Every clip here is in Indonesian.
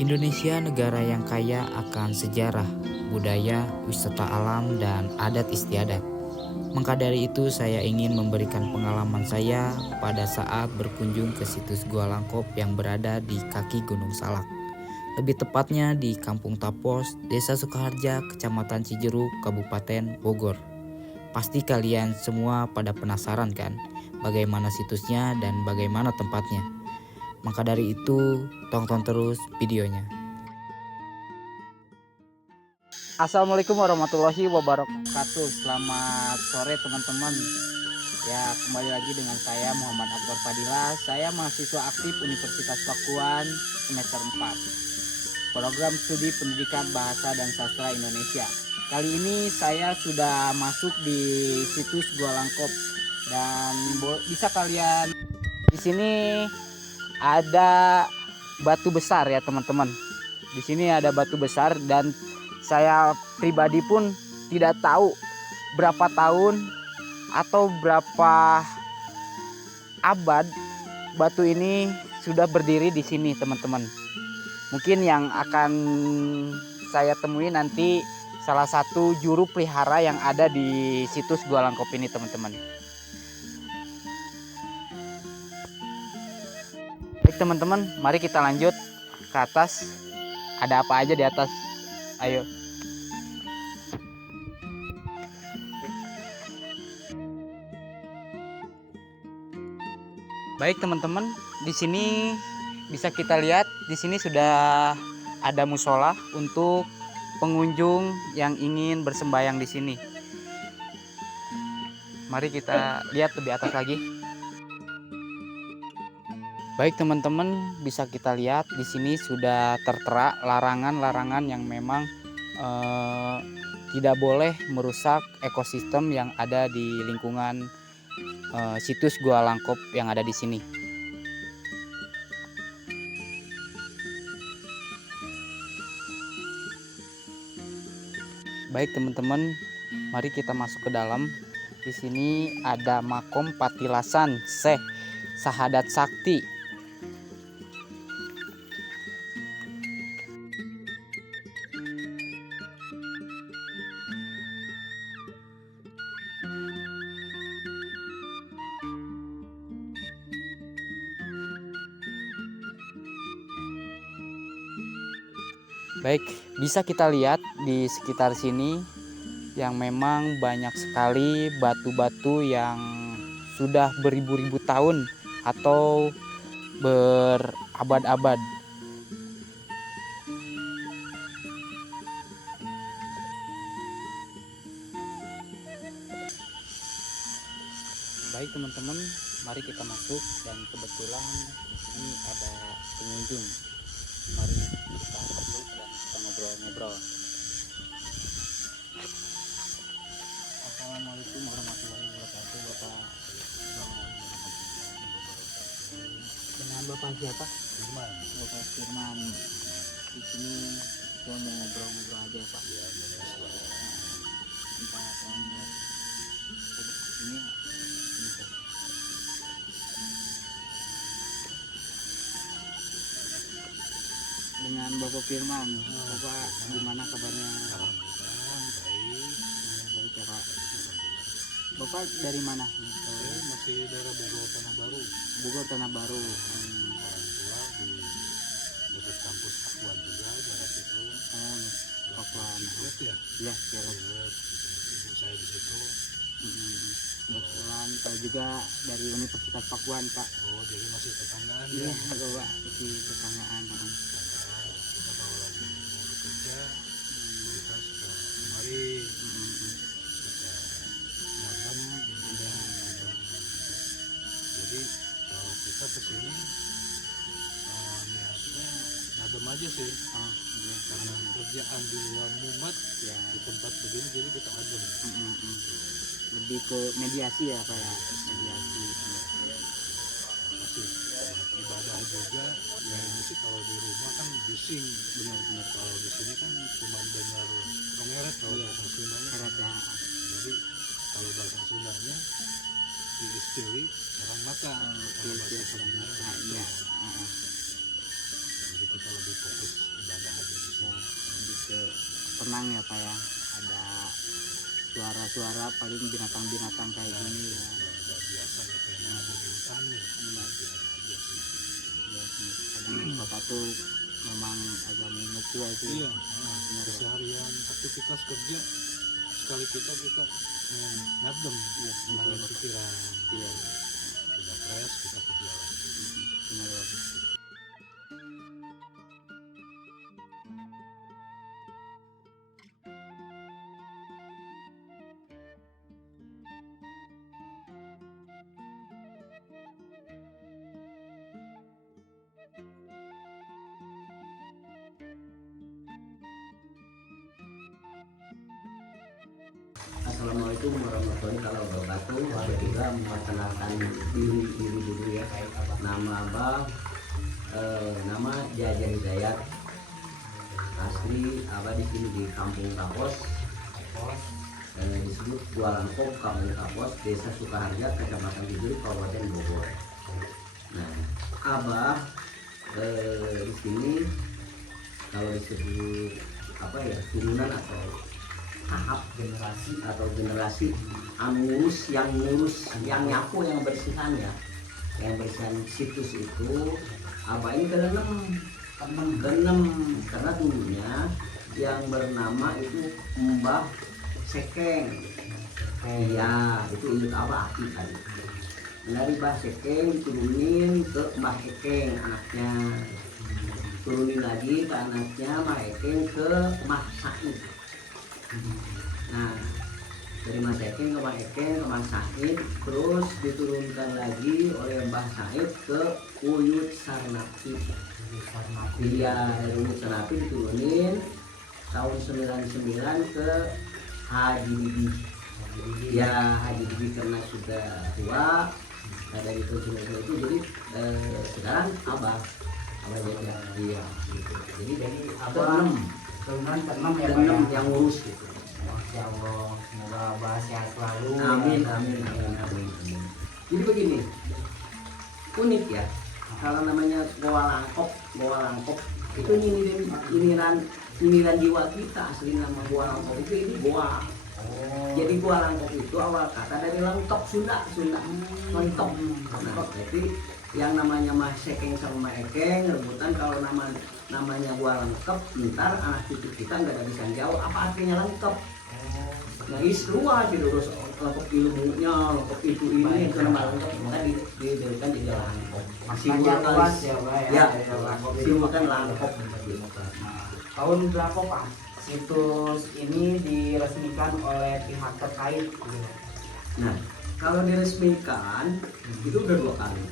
Indonesia negara yang kaya akan sejarah, budaya, wisata alam, dan adat istiadat. Maka dari itu saya ingin memberikan pengalaman saya pada saat berkunjung ke situs Gua Langkop yang berada di kaki Gunung Salak. Lebih tepatnya di Kampung Tapos, Desa Sukaharja, Kecamatan Cijeruk, Kabupaten Bogor. Pasti kalian semua pada penasaran kan, bagaimana situsnya dan bagaimana tempatnya. Maka dari itu, tonton terus videonya. Assalamualaikum warahmatullahi wabarakatuh. Selamat sore teman-teman. Ya, kembali lagi dengan saya Muhammad Akbar Fadila. Saya mahasiswa aktif Universitas Pakuan semester 4. Program Studi Pendidikan Bahasa dan Sastra Indonesia. Kali ini saya sudah masuk di situs Gua Langkop dan bisa kalian di sini ada batu besar ya teman-teman. Di sini ada batu besar dan saya pribadi pun tidak tahu berapa tahun atau berapa abad batu ini sudah berdiri di sini teman-teman. Mungkin yang akan saya temui nanti salah satu juru pelihara yang ada di situs Gua Langkop ini teman-teman. Baik teman-teman, mari kita lanjut ke atas. Ada apa aja di atas? Ayo. Baik teman-teman, di sini bisa kita lihat di sini sudah ada musola untuk pengunjung yang ingin bersembahyang di sini. Mari kita lihat lebih atas lagi. Baik teman-teman, bisa kita lihat di sini sudah tertera larangan-larangan yang memang tidak boleh merusak ekosistem yang ada di lingkungan situs Gua Langkop yang ada di sini. Baik teman-teman, mari kita masuk ke dalam. Di sini ada makom Patilasan Syekh Sahadat Sakti. Baik, bisa kita lihat di sekitar sini yang memang banyak sekali batu-batu yang sudah beribu-ribu tahun atau berabad-abad. Baik teman-teman, mari kita masuk dan kebetulan di sini ada pengunjung. Mari kita masuk dan kita ngobrol-ngobrol. Assalamualaikum warahmatullahi wabarakatuh, Bapak. Dengan Bapak siapa? Firman. Bapak Firman. Di sini saya mau ngobrol-ngobrol aja, Pak. Ya, Kita akan buat ini bisa. Dengan Bapak Firman. Bapak gimana kabarnya? Alhamdulillah baik. Baik ya, Pak. Bapak dari mana? Saya masih daerah Bogor Tanah Baru. Bogor Tanah Baru. Orang tua di dekat kampus Pakuan juga daerah situ. Pakuan. Lihat ya. Ya, siapa? Lihat ibu saya di situ. Kebetulan saya juga dari Universitas Pakuan, Pak. Oh, jadi masih tetanggaan Iya, ya. Bapak di tetanggaan. Kita kalau lagi mau bekerja, kita suka kemari. Suka ngadem, Ada jadi kalau kita kesini niatnya ngadem aja sih, iya, karena kerjaan di luar mumet ya. di tempat begini jadi kita adem. Lebih ke mediasi ya, Pak ya. Mediasi. Masih ibadah juga ya. Ini sih kalau di rumah kan bising, Benar-benar. kalau di sini kan cuma dengar kongeret kalau Iya. bahasa Sundanya. Syarat ya. Jadi kalau bahasa Sundanya diistiwi orang matang, kalau bahasa Sundanya Iya. jadi kita lebih fokus tenang ya Pak ya, ada suara-suara paling binatang-binatang kayak gini ya. biasa ya kayak nama hutan nih nanti ada aja sih. Ya sih, kadang Bapak tuh memang agak mengingat tua sih. Iya, Benar, Pak. keseharian aktivitas kerja sekali kita ngadem Iya, betul, tenangin Bapak. pikiran, Iya, udah fresh kita kerja lagi. benar, Bapak. Assalamualaikum warahmatullahi wabarakatuh. Saya juga memperkenalkan diri dulu ya. Nama Abah, nama Jaja Hidayat. Asli Abah di sini di Kampung Kapos, disebut Gua Langkop, Kampung Kapos, Desa Sukaharja, Kecamatan Biduri, Kabupaten Bogor. Nah, Abah di sini kalau disebut apa ya, turunan atau tahap generasi ngurus yang nyapu, yang bersihan ya, yang bersihan situs itu. Abah ini keenam karena dulunya yang bernama itu Mbah Sekeng. Ya itu induk Abah Aki tadi. Dari Mbah Sekeng diturunin ke Mbah Ekeng anaknya, turunin lagi ke anaknya Mbah Ekeng ke Mbah Said. Nah, dari Mas Ekeng ke Mas Ekeng ke Mas Said, terus diturunkan lagi oleh Mbah Said ke Uyut Sarnapi. Iya, dari Uyut Sarnapi diturunin tahun 99 ke Haji Bibi. Ya, Haji Bibi karena sudah tua, ada di tahun 99 itu, jadi sekarang Abah Jaja. Iya, gitu. Jadi dari Abah Turunan keenam ya Pak ya. keenam yang ngurus gitu. Masya Allah, semoga Abah sehat selalu. Amin, ya. amin, amin, amin, amin. Jadi begini, unik ya. Kalau namanya Goa Langkop itu nyinyiran jiwa kita. Asli nama Goa Langkop itu ini goa. Oh. Jadi Goa Langkop itu awal kata dari lengkop, Sunda, lengkop. Nah, jadi yang namanya Mas Sekeng sama Mas Ekeng rebutan kalau namanya Gua Lengkap, ntar anak cucu kita nggak ada bisa jauh apa artinya lengkap. Nah luas gitu, terus lengkap ilmunya, lengkap itu ini itu nama lengkap, maka diberikan jadi Langkop. Maknanya luas ya Pak ya. Ya, Langkop itu silakan maknanya Langkop. Nah, tahun berapa Pak situs ini diresmikan oleh pihak terkait? Nah, kalau diresmikan itu udah 2 kali.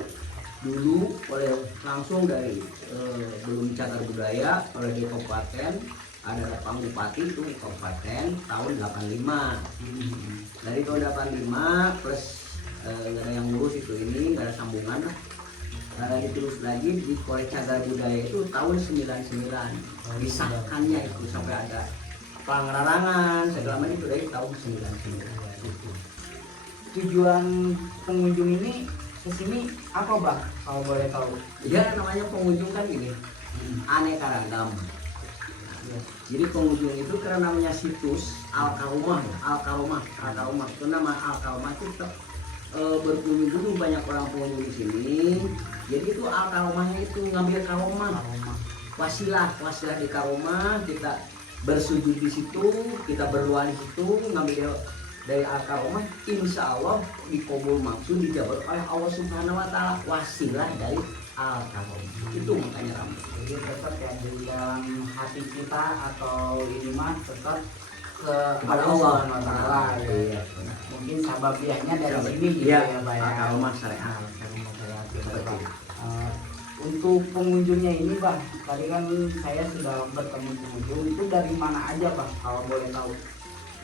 Dulu oleh langsung dari belum cagar budaya oleh di kabupaten, ada Pangbupati itu kabupaten tahun 85. Dari tahun 85 plus nggak ada yang ngurus itu ini, nggak ada sambungan lah. Terus lagi di oleh cagar budaya itu tahun 99 disahkannya itu sampai ada pelarangan segala macam itu dari tahun 99 itu. Tujuan pengunjung ini kesini apa Bang kalau boleh tahu? Ya namanya pengunjung kan gini, aneka ragam. Jadi pengunjung itu karena namanya situs Al-Karumah itu nama Al-Karumah itu berkunjung banyak orang pengunjung di sini. Jadi itu Al-Karumahnya itu ngambil karomah, wasilah di karomah, kita bersujud di situ, kita berdoa di situ, ngambil dari Al-Karomah, insya Allah dikabul maksud dijawab oleh Allah Subhanahu Wa Taala, wasilah dari Al-Karomah. Itu makanya ramai. Jadi tetap ya di dalam hati kita atau ini mah tetap ke Kepada Allah. Subhanahu wa Taala, ya. Iya, benar. Mungkin sababiahnya dari sini gitu Iya, ya Pak ya. Al-Karomah syariah. Al-Karomah syariah, gitu, Seperti Pak. itu. Untuk pengunjungnya ini Bang, tadi kan saya sudah bertemu pengunjung, itu dari mana aja Bang kalau boleh tahu?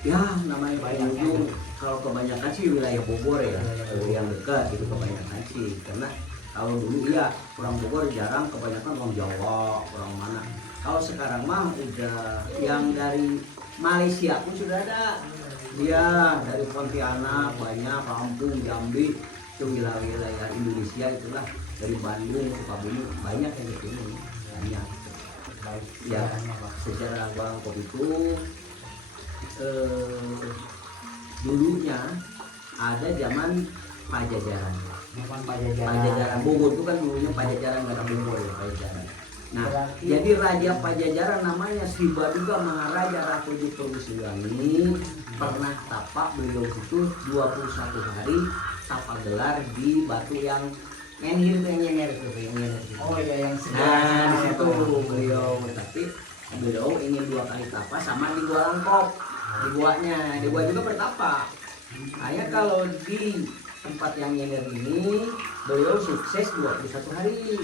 Ya namanya Banyaknya. pengunjung kalau kebanyakan sih wilayah Bogor ya, yang dekat itu kebanyakan sih, karena kalau dulu ya orang Bogor jarang, kebanyakan orang Jawa, orang mana. Kalau sekarang mah udah yang dari Malaysia pun sudah ada, dia dari Pontianak banyak, Lampung, Jambi, itu wilayah Indonesia itulah, dari Bandung, Sukabumi banyak yang di sini banyak. baik. Ya, Sejarahnya, Bang. sejarah Gua Langkop itu dulunya ada zaman Pajajaran. Zaman Pajajaran. Pajajaran Bogor itu kan dulunya Pajajaran, nggak ada Bogor ya Pajajaran. Nah, Berarti- jadi Raja Pajajaran namanya Sri Baduga Maharaja Ratu di Pergusiwangi pernah tapak beliau itu 21 hari tapak gelar di batu yang menhir itu yang nyenger itu yang nyenger itu. Oh iya, yang Nah, sejarah di situ beliau, tapi beliau ingin 2 kali tapa sama di Gua Langkop. Di guanya, di gua juga bertapa. Hanya kalau di tempat yang nyenger ini beliau sukses 21 hari.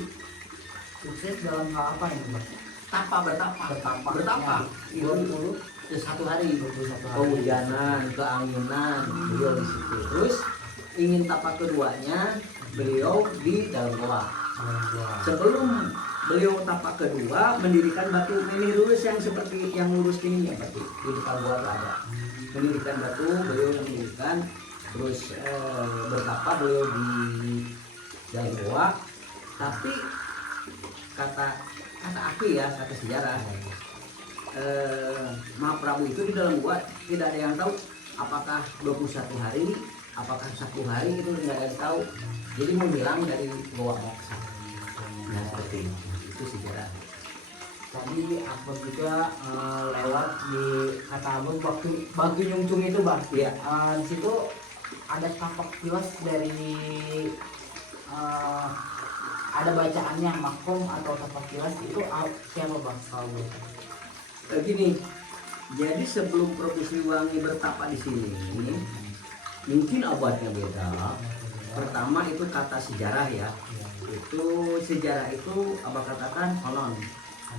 sukses dalam hal apa ini, Bang? Bertapa. Itu 21 hari. Kehujanan, keanginan, beliau di situ. Terus ingin tapak keduanya, beliau di dalam goa. Sebelum beliau tapak kedua, mendirikan batu ini lurus yang seperti yang lurus ini ya, berarti di depan goa itu ada. Mendirikan batu, beliau yang mendirikan. Terus bertapa beliau di dalam goa. Tapi kata aku ya, kata sejarah, Mahaprabu itu di dalam gua tidak ada yang tahu apakah 21 hari, apakah 1 hari, itu tidak ada yang tahu. Jadi menghilang dari goa moksa. Nah, seperti itu sejarah. Tadi Akbar juga lewat di kata Abang waktu Bagi Nyungcung itu, Bang. Iya. Di situ ada tapak kilas dari ada bacaannya makom atau tapak kilas itu siapa, Bang? Kalau Begini, jadi sebelum Prabu Siliwangi bertapa di sini, mungkin abadnya beda. Pertama itu kata sejarah ya. Itu sejarah itu abah katakan konon.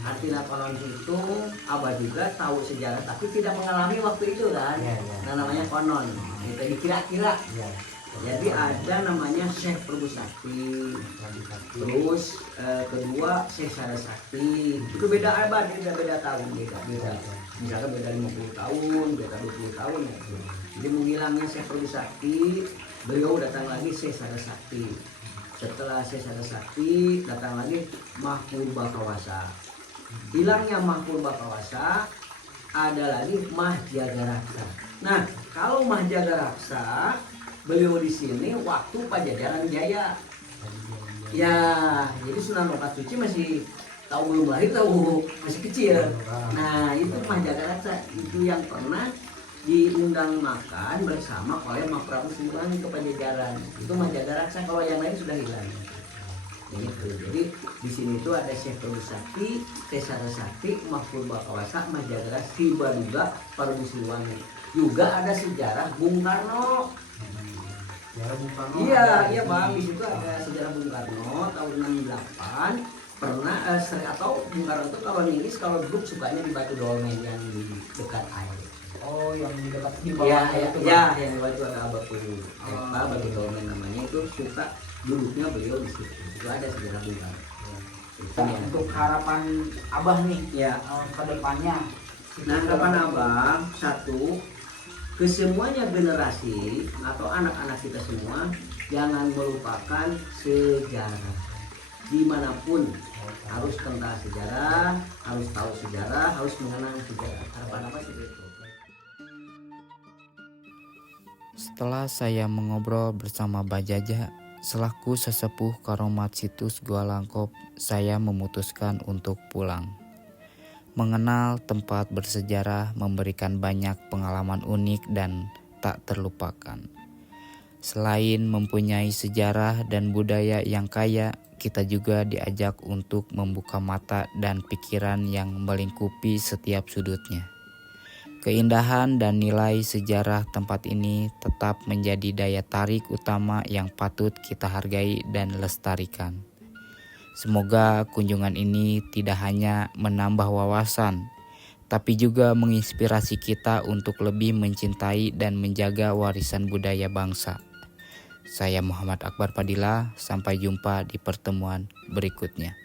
Artinya konon itu abah juga tahu sejarah tapi tidak mengalami waktu itu kan. Iya, iya. Nah, namanya konon. Itu dikira-kira. ya, Jadi ada namanya Syekh Prabu Sakti. Terus kedua Syekh Sarasakti. Itu beda abad, beda tahun, beda. Misalkan beda 50 tahun, beda 20 tahun ya. Jadi menghilangnya Syekh Prabu Sakti, beliau datang lagi Syekh Sarasakti. Setelah Syekh Sarasakti datang lagi Mahpurba Kawasa. Hilangnya Mahpurba Kawasa, ada lagi Mahjagaraksa. Nah, kalau Mahjagaraksa beliau di sini waktu Pajajaran Jaya. Ya, jadi Sunan Lokacuci masih tahu belum lahir, tahu masih kecil. Nah, itu Mahjagaraksa itu yang pernah diundang makan bersama oleh Mahaprabu Siliwangi ke Pajajaran. Itu Mahjagaraksa, kalau yang lain sudah hilang. Gitu. Jadi di sini itu ada Syekh Prabu Sakti, Syekh Sarasakti, Mahpurba Kawasa, Mahjagaraksa, Sri Baduga, Prabu Siliwangi. Juga ada sejarah Bung Karno. Iya Bang, di situ ada sejarah Bung Karno tahun 68 pernah atau Bung Karno itu kalau nilis, kalau duduk sukanya di batu dolmen yang di dekat air. Oh, yang di dekat di Iya, bawah itu, ya, Bang. yang di bawah itu ada batu dolmen namanya, itu suka duduknya beliau di situ. Itu ada sejarah Bung Karno. Nah, untuk harapan Abah nih Ya, ke depannya. nah harapan Abang satu, kesemuanya generasi atau anak-anak kita semua jangan melupakan sejarah. Dimanapun harus tentang sejarah, harus tahu sejarah, harus mengenang sejarah. Harapan apa seperti itu? Setelah saya mengobrol bersama Bajaja selaku sesepuh Karomat Situs Gua Langkop, saya memutuskan untuk pulang. Mengenal tempat bersejarah memberikan banyak pengalaman unik dan tak terlupakan. Selain mempunyai sejarah dan budaya yang kaya, kita juga diajak untuk membuka mata dan pikiran yang melingkupi setiap sudutnya. Keindahan dan nilai sejarah tempat ini tetap menjadi daya tarik utama yang patut kita hargai dan lestarikan. Semoga kunjungan ini tidak hanya menambah wawasan, tapi juga menginspirasi kita untuk lebih mencintai dan menjaga warisan budaya bangsa. Saya Muhammad Akbar Padilla, sampai jumpa di pertemuan berikutnya.